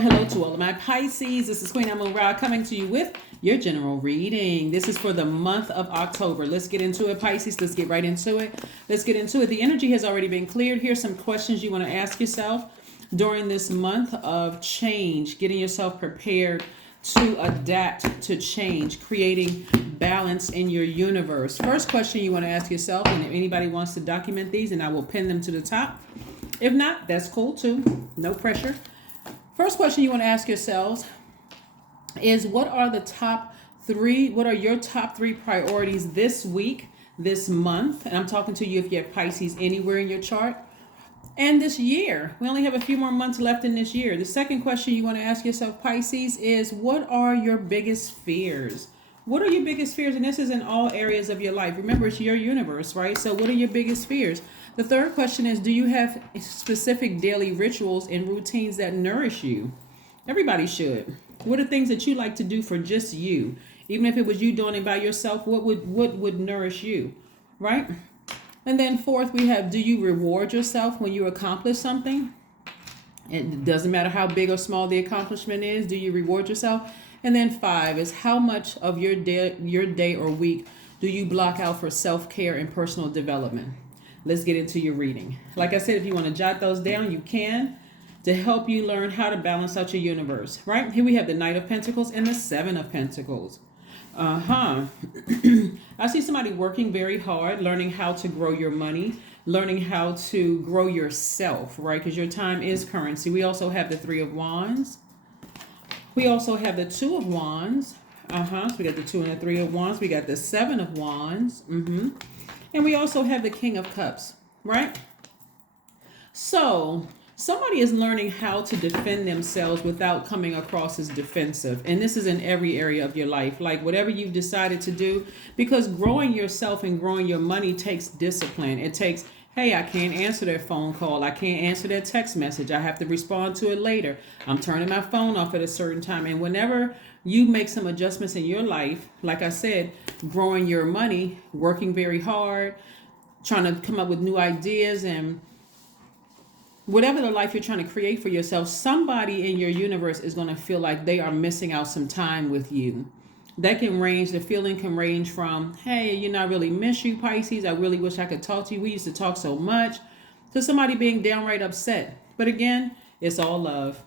Hello to all of my Pisces. This is Queen Amun Ra coming to you with your general reading. This is for the month of October. Let's get into it, Pisces. Let's get right into it. The energy has already been cleared. Here's some questions you want to ask yourself during this month of change, getting yourself prepared to adapt to change, creating balance in your universe. First question you want to ask yourself, and if anybody wants to document these, and I will pin them to the top. If not, that's cool too. No pressure. First question you want to ask yourselves is what are your top three priorities this week, this month? And I'm talking to you if you have Pisces anywhere in your chart. And this year, we only have a few more months left in this year. The second question you want to ask yourself, Pisces, is what are your biggest fears? What are your biggest fears? And this is in all areas of your life. Remember, it's your universe, right? So what are your biggest fears? The third question is, do you have specific daily rituals and routines that nourish you? Everybody should. What are things that you like to do for just you? Even if it was you doing it by yourself, what would nourish you, right? And then fourth, we have, do you reward yourself when you accomplish something? It doesn't matter how big or small the accomplishment is. Do you reward yourself? And then five is, how much of your day or week do you block out for self-care and personal development? Let's get into your reading. Like I said, if you want to jot those down, you can, to help you learn how to balance out your universe, right? Here we have the Knight of Pentacles and the Seven of Pentacles. I see somebody working very hard, learning how to grow your money, learning how to grow yourself, right? Because your time is currency. We also have the Three of Wands. We also have the Two of Wands. So we got the Two and the Three of Wands. We got the Seven of Wands. And we also have the King of Cups, right? So somebody is learning how to defend themselves without coming across as defensive. And this is in every area of your life, like whatever you've decided to do, because growing yourself and growing your money takes discipline. It takes, hey, I can't answer that phone call. I can't answer that text message. I have to respond to it later. I'm turning my phone off at a certain time. And whenever you make some adjustments in your life, like I said, growing your money, working very hard, trying to come up with new ideas, and whatever the life you're trying to create for yourself, somebody in your universe is going to feel like they are missing out some time with you. That can range, the feeling can range from, hey, I really miss you, Pisces. I really wish I could talk to you. We used to talk so much. To somebody being downright upset. But again, it's all love.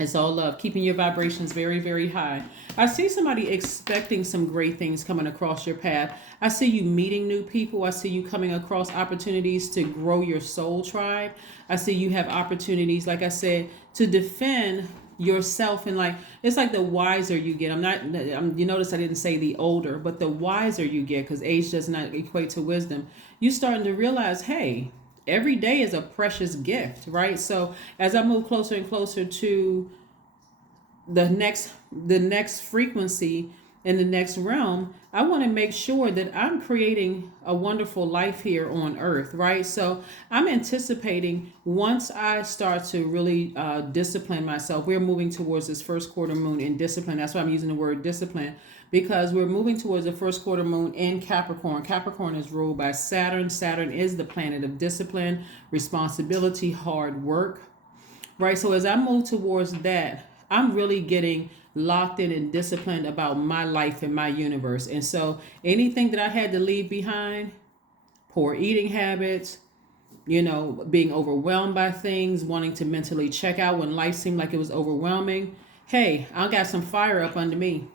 It's all love, keeping your vibrations very, very high. I see somebody expecting some great things coming across your path. I see you meeting new people. I see you coming across opportunities to grow your soul tribe. I see you have opportunities, like I said, to defend yourself. And it's like the wiser you get. You notice I didn't say the older, but the wiser you get, because age does not equate to wisdom. You're starting to realize, hey, every day is a precious gift, right? So as I move closer and closer to the next frequency in the next realm, I want to make sure that I'm creating a wonderful life here on earth, right? So I'm anticipating once I start to really discipline myself, we're moving towards this first quarter moon in discipline. That's why I'm using the word discipline, because we're moving towards the first quarter moon in Capricorn. Capricorn is ruled by Saturn. Saturn is the planet of discipline, responsibility, hard work, right? So as I move towards that, I'm really getting locked in and disciplined about my life and my universe. And so anything that I had to leave behind, poor eating habits, being overwhelmed by things, wanting to mentally check out when life seemed like it was overwhelming. Hey, I got some fire up under me.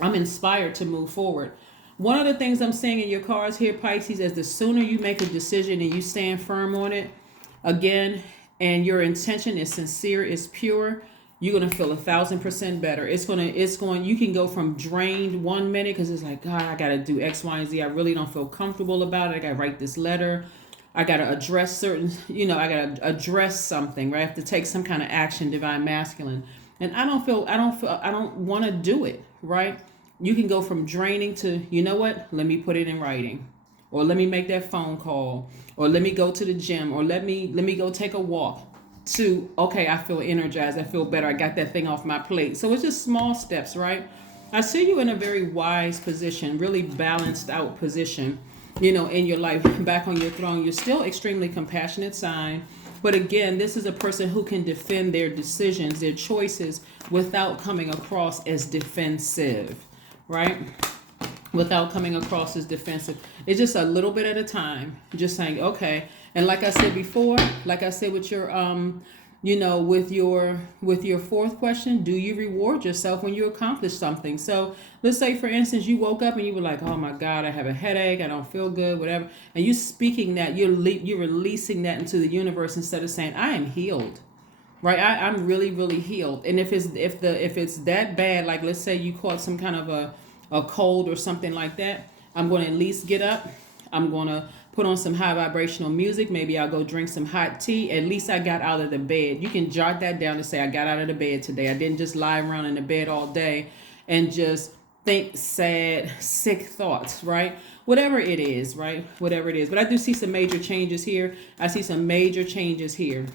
I'm inspired to move forward. One of the things I'm seeing in your cards here, Pisces, is the sooner you make a decision and you stand firm on it, again, and your intention is sincere, is pure, you're going to feel 1,000% better. You can go from drained 1 minute because it's like, God, I got to do X, Y, and Z. I really don't feel comfortable about it. I got to write this letter. I got to address I got to address something, right? I have to take some kind of action, divine masculine. And I don't want to do it, right? You can go from draining to, you know what? Let me put it in writing, or let me make that phone call, or let me go to the gym, or let me go take a walk, to, okay, I feel energized. I feel better. I got that thing off my plate. So it's just small steps, right? I see you in a very wise position, really balanced out position, in your life, back on your throne. You're still extremely compassionate sign. But again, this is a person who can defend their decisions, their choices, without coming across as defensive, right? Without coming across as defensive. It's just a little bit at a time. Just saying, okay. And like I said before, like I said with your with your fourth question, do you reward yourself when you accomplish something? So let's say, for instance, you woke up and you were like, oh my God, I have a headache, I don't feel good, whatever. And you speaking that, you're releasing that into the universe instead of saying, I am healed. Right, I'm really, really healed. And if it's that bad, like let's say you caught some kind of a cold or something like that, I'm going to at least get up. I'm going to put on some high vibrational music. Maybe I'll go drink some hot tea. At least I got out of the bed. You can jot that down and say, I got out of the bed today. I didn't just lie around in the bed all day and just think sad, sick thoughts, right? Whatever it is, right? Whatever it is. But I do see some major changes here. I see some major changes here.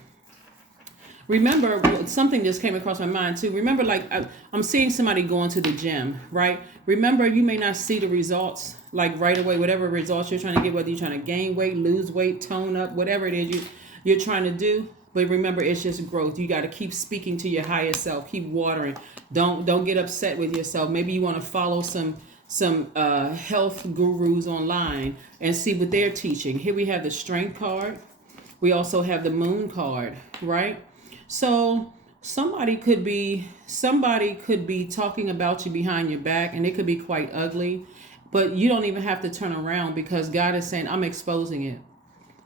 Remember, something just came across my mind too. Remember, like I'm seeing somebody going to the gym, right? Remember, you may not see the results like right away, whatever results you're trying to get, whether you're trying to gain weight, lose weight, tone up, whatever it is you're trying to do. But remember, it's just growth. You got to keep speaking to your higher self. Keep watering. Don't get upset with yourself. Maybe you want to follow some health gurus online and see what they're teaching. Here we have the Strength card. We also have the Moon card, right? So somebody could be talking about you behind your back, and it could be quite ugly, but you don't even have to turn around because God is saying, I'm exposing it.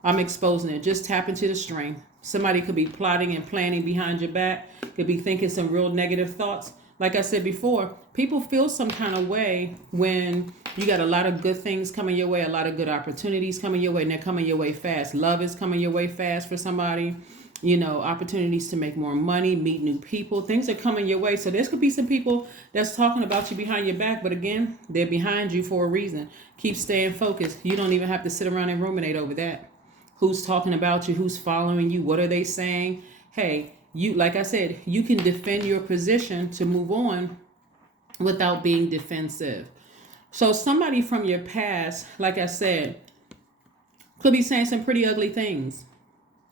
I'm exposing it. Just tap into the strength. Somebody could be plotting and planning behind your back, could be thinking some real negative thoughts. Like I said before, people feel some kind of way when you got a lot of good things coming your way, a lot of good opportunities coming your way, and they're coming your way fast. Love is coming your way fast for somebody. Opportunities to make more money, meet new people. Things are coming your way. So there could be some people that's talking about you behind your back. But again, they're behind you for a reason. Keep staying focused. You don't even have to sit around and ruminate over that. Who's talking about you? Who's following you? What are they saying? Hey, like I said, you can defend your position to move on without being defensive. So somebody from your past, like I said, could be saying some pretty ugly things.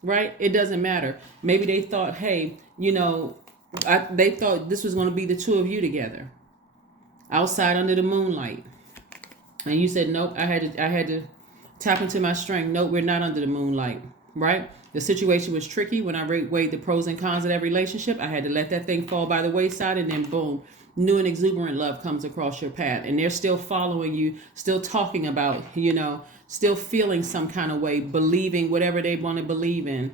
Right? It doesn't matter. Maybe they thought, hey, they thought this was going to be the two of you together outside under the moonlight. And you said, nope, I had to tap into my strength. Nope, we're not under the moonlight. Right? The situation was tricky. When I weighed the pros and cons of that relationship, I had to let that thing fall by the wayside, and then boom, new and exuberant love comes across your path. And they're still following you, still talking about, still feeling some kind of way, believing whatever they want to believe in.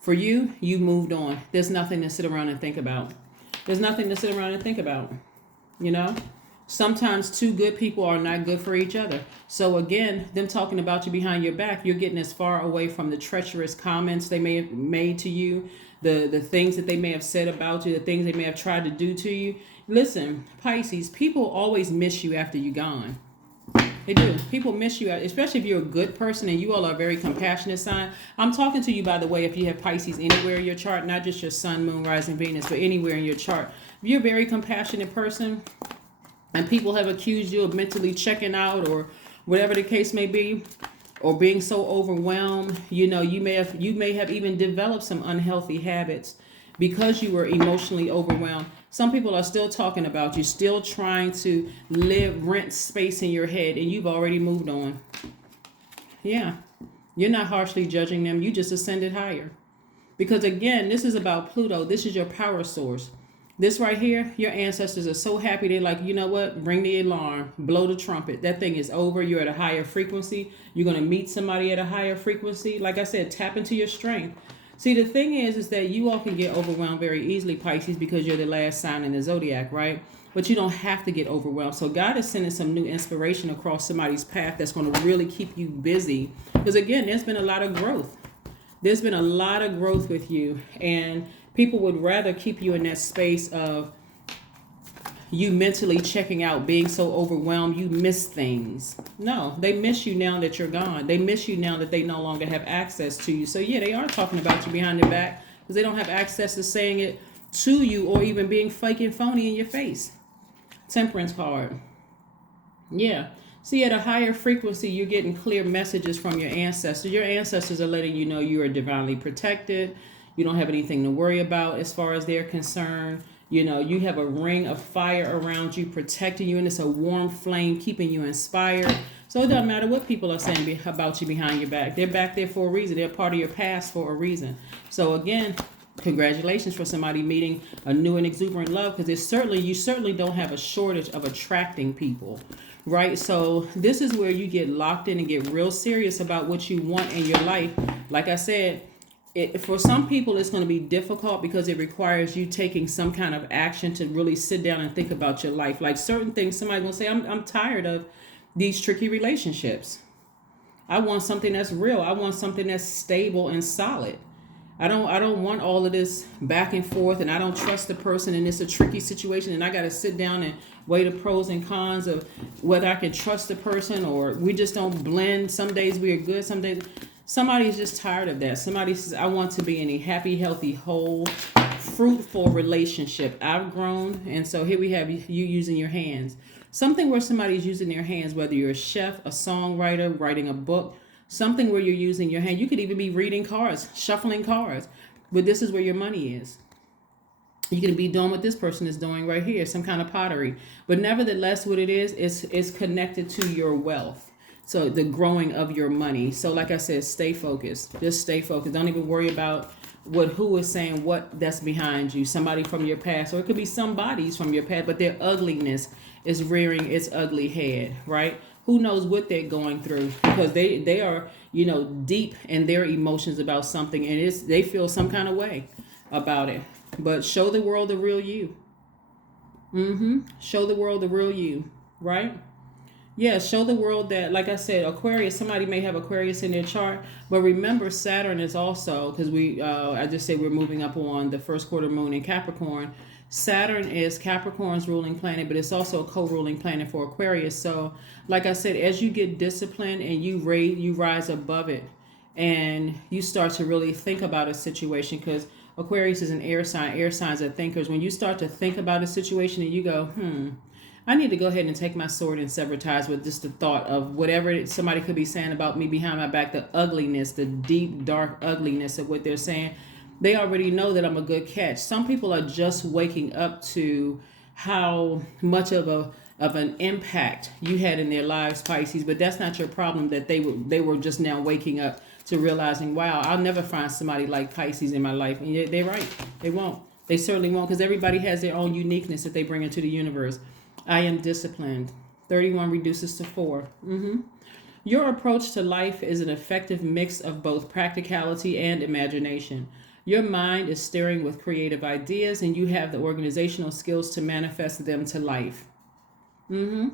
For you, you moved on. There's nothing to sit around and think about. There's nothing to sit around and think about. Sometimes two good people are not good for each other. So again, them talking about you behind your back, you're getting as far away from the treacherous comments they may have made to you, the things that they may have said about you, the things they may have tried to do to you. Listen, Pisces, people always miss you after you're gone. They do. People miss you, especially if you're a good person and you all are a very compassionate sign. I'm talking to you, by the way, if you have Pisces anywhere in your chart, not just your sun, moon, rising, Venus, but anywhere in your chart. If you're a very compassionate person and people have accused you of mentally checking out or whatever the case may be, or being so overwhelmed, you may have even developed some unhealthy habits because you were emotionally overwhelmed. Some people are still talking about you, still trying to rent space in your head, and you've already moved on. Yeah, you're not harshly judging them. You just ascended higher. Because again, this is about Pluto. This is your power source. This right here, your ancestors are so happy. They're like, you know what? Ring the alarm, blow the trumpet. That thing is over. You're at a higher frequency. You're going to meet somebody at a higher frequency. Like I said, tap into your strength. See, the thing is that you all can get overwhelmed very easily, Pisces, because you're the last sign in the Zodiac, right? But you don't have to get overwhelmed. So God is sending some new inspiration across somebody's path that's going to really keep you busy. Because again, there's been a lot of growth. There's been a lot of growth with you. And people would rather keep you in that space of you mentally checking out, being so overwhelmed, you miss things. No, they miss you now that you're gone. They miss you now that they no longer have access to you. So yeah, they are talking about you behind your back because they don't have access to saying it to you or even being fake and phony in your face. Temperance card. Yeah. See, at a higher frequency, you're getting clear messages from your ancestors. Your ancestors are letting you know you are divinely protected. You don't have anything to worry about as far as they're concerned. You know, you have a ring of fire around you protecting you, and it's a warm flame keeping you inspired. So it doesn't matter what people are saying about you behind your back. They're back there for a reason. They're part of your past for a reason. So again, congratulations for somebody meeting a new and exuberant love, because you certainly don't have a shortage of attracting people, right? So this is where you get locked in and get real serious about what you want in your life. Like I said, for some people it's going to be difficult because it requires you taking some kind of action to really sit down and think about your life. Like certain things, somebody's going to say, I'm tired of these tricky relationships. I want something that's real. I want something that's stable and solid. I don't want all of this back and forth, and I don't trust the person, and it's a tricky situation, and I got to sit down and weigh the pros and cons of whether I can trust the person, or we just don't blend. Some days we are good, some days somebody's just tired of that. Somebody says, I want to be in a happy, healthy, whole, fruitful relationship. I've grown, and so here we have you using your hands. Something where somebody's using their hands, whether you're a chef, a songwriter, writing a book, something where you're using your hand. You could even be reading cards, shuffling cards, but this is where your money is. You can be doing what this person is doing right here, some kind of pottery. But nevertheless, what it is connected to your wealth. So the growing of your money. So like I said, stay focused. Just stay focused. Don't even worry about who is saying what that's behind you. Somebody from your past, or it could be somebody's from your past, but their ugliness is rearing its ugly head, right? Who knows what they're going through, because they are, deep in their emotions about something, and they feel some kind of way about it. But show the world the real you. Show the world the real you, right? Yeah, show the world that, like I said, Aquarius, somebody may have Aquarius in their chart, but remember Saturn is also, because I just say we're moving up on the first quarter moon in Capricorn. Saturn is Capricorn's ruling planet, but it's also a co-ruling planet for Aquarius. So, like I said, as you get disciplined and you rise above it, and you start to really think about a situation, because Aquarius is an air sign. Air signs are thinkers. When you start to think about a situation and you go, I need to go ahead and take my sword and sever ties with just the thought of whatever somebody could be saying about me behind my back, the ugliness, the deep, dark ugliness of what they're saying. They already know that I'm a good catch. Some people are just waking up to how much of an impact you had in their lives, Pisces, but that's not your problem, that they were just now waking up to realizing, wow, I'll never find somebody like Pisces in my life. And they're right. They won't. They certainly won't, because everybody has their own uniqueness that they bring into the universe. I am disciplined. 31 reduces to 4. Your approach to life is an effective mix of both practicality and imagination. Your mind is stirring with creative ideas, and you have the organizational skills to manifest them to life. 31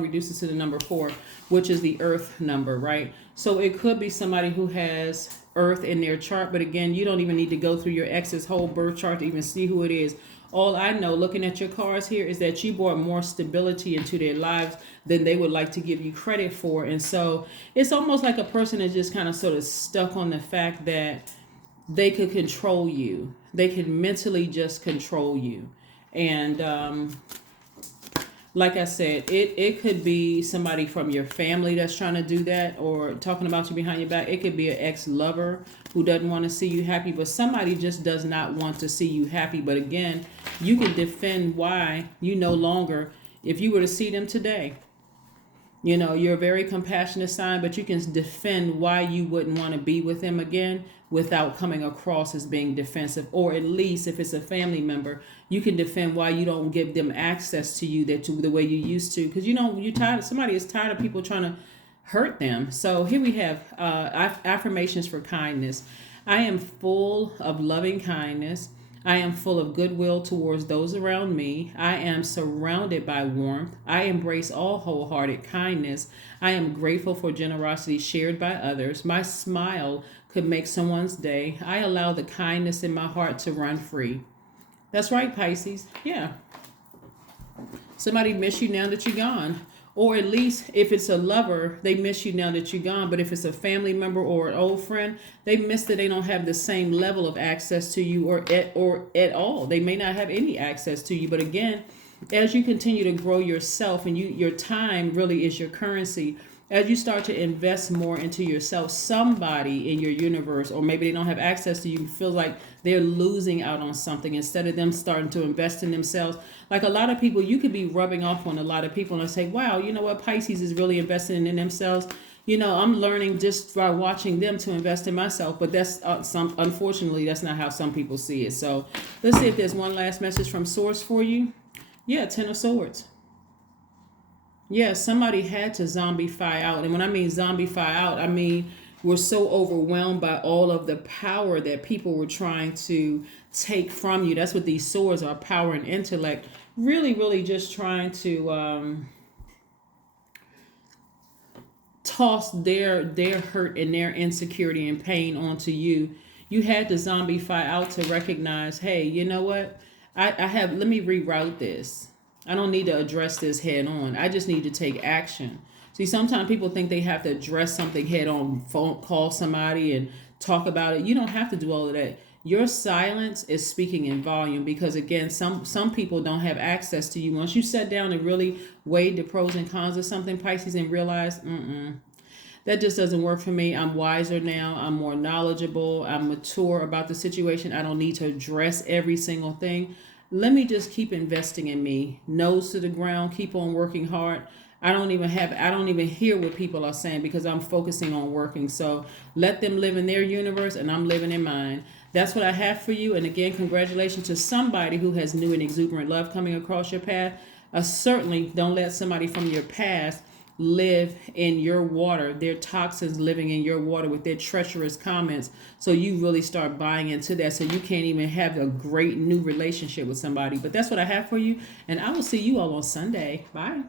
reduces to the number 4, which is the earth number, right? So it could be somebody who has earth in their chart, but again, you don't even need to go through your ex's whole birth chart to even see who it is. All I know, looking at your cards here, is that you brought more stability into their lives than they would like to give you credit for. And so it's almost like a person is just kind of sort of stuck on the fact that they could control you. They could mentally just control you. And like I said, it could be somebody from your family that's trying to do that, or talking about you behind your back. It could be an ex-lover who doesn't want to see you happy, but somebody just does not want to see you happy. But again, you can defend why you no longer, if you were to see them today, you're a very compassionate sign, but you can defend why you wouldn't want to be with them again without coming across as being defensive. Or at least if it's a family member, you can defend why you don't give them access to you the way you used to, because you're tired. Somebody is tired of people trying to hurt them. So here we have affirmations for kindness. I am full of loving kindness. I am full of goodwill towards those around me. I am surrounded by warmth. I embrace all wholehearted kindness. I am grateful for generosity shared by others. My smile could make someone's day. I allow the kindness in my heart to run free. That's right, Pisces. Yeah. Somebody miss you now that you're gone. Or at least if it's a lover, they miss you now that you're gone. But if it's a family member or an old friend, they miss that they don't have the same level of access to you or at all. They may not have any access to you. But again, as you continue to grow yourself, and your time really is your currency, as you start to invest more into yourself, somebody in your universe, or maybe they don't have access to you, feel like they're losing out on something instead of them starting to invest in themselves. Like a lot of people, you could be rubbing off on a lot of people and say, wow, you know what, Pisces is really investing in themselves. You know, I'm learning just by watching them to invest in myself, but that's unfortunately, that's not how some people see it. So let's see if there's one last message from Source for you. Yeah, Ten of Swords. Yeah, somebody had to zombify out. And when I mean zombify out, I mean we're so overwhelmed by all of the power that people were trying to take from you. That's what these swords are, power and intellect. Really, really just trying to toss their hurt and their insecurity and pain onto you. You had to zombify out to recognize, hey, you know what? Let me reroute this. I don't need to address this head on. I just need to take action. See, sometimes people think they have to address something head on, call somebody and talk about it. You don't have to do all of that. Your silence is speaking in volume, because again, some people don't have access to you. Once you sit down and really weigh the pros and cons of something, Pisces, and realize, that just doesn't work for me. I'm wiser now. I'm more knowledgeable. I'm mature about the situation. I don't need to address every single thing. Let me just keep investing in me. Nose to the ground. Keep on working hard. I don't even hear what people are saying because I'm focusing on working. So let them live in their universe and I'm living in mine. That's what I have for you. And again, congratulations to somebody who has new and exuberant love coming across your path. Certainly don't let somebody from your past live in your water, their toxins living in your water with their treacherous comments. So you really start buying into that. So you can't even have a great new relationship with somebody. But that's what I have for you. And I will see you all on Sunday. Bye.